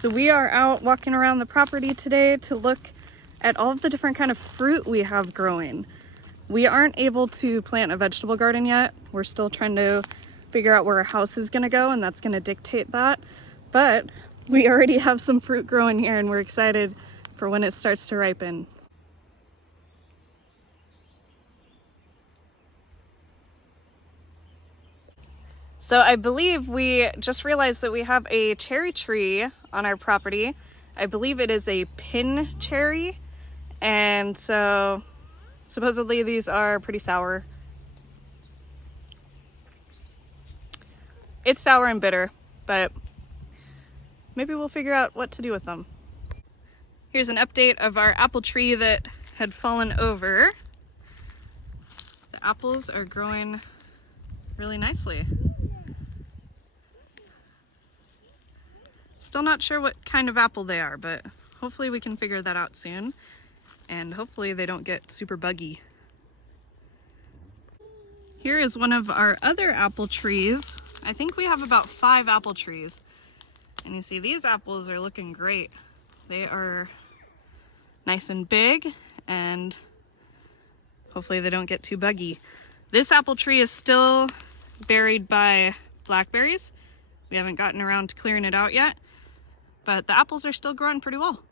So we are out walking around the property today to look at all of the different kind of fruit we have growing. We aren't able to plant a vegetable garden yet. We're still trying to figure out where our house is gonna go, and that's gonna dictate that. But we already have some fruit growing here and we're excited for when it starts to ripen. So I believe we just realized that we have a cherry tree on our property. I believe it is a pin cherry. And so supposedly these are pretty sour. It's sour and bitter, but maybe we'll figure out what to do with them. Here's an update of our apple tree that had fallen over. The apples are growing really nicely. Still not sure what kind of apple they are, but hopefully we can figure that out soon. And hopefully they don't get super buggy. Here is one of our other apple trees. I think we have about 5 apple trees. And you see these apples are looking great. They are nice and big, and hopefully they don't get too buggy. This apple tree is still buried by blackberries. We haven't gotten around to clearing it out yet, but the apples are still growing pretty well.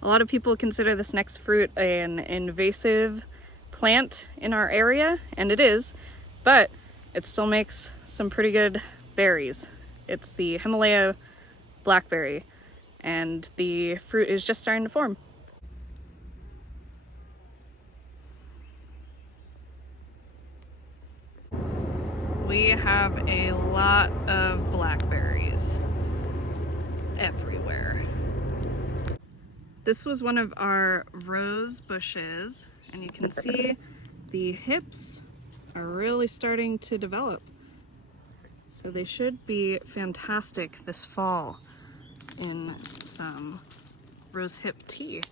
A lot of people consider this next fruit an invasive plant in our area, and it is, but it still makes some pretty good berries. It's the Himalaya blackberry, and the fruit is just starting to form. We have a lot of blackberries everywhere. This was one of our rose bushes, and you can see the hips are really starting to develop. So they should be fantastic this fall in some rose hip tea.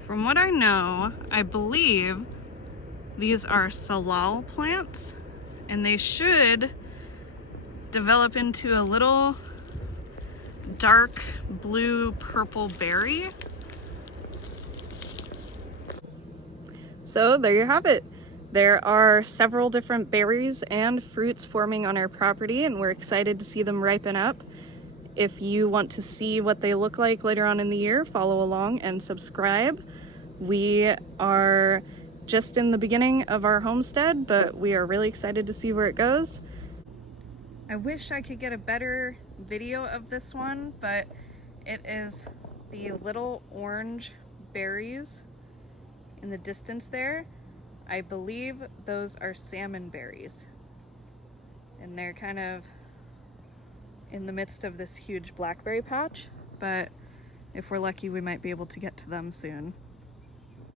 From what I know, I believe these are salal plants, and they should develop into a little dark blue purple berry. So there you have it. There are several different berries and fruits forming on our property, and we're excited to see them ripen up. If you want to see what they look like later on in the year, follow along and subscribe. We are just in the beginning of our homestead, but we are really excited to see where it goes. I wish I could get a better video of this one, but it is the little orange berries in the distance there. I believe those are salmon berries, and they're kind of in the midst of this huge blackberry patch, but if we're lucky we might be able to get to them soon.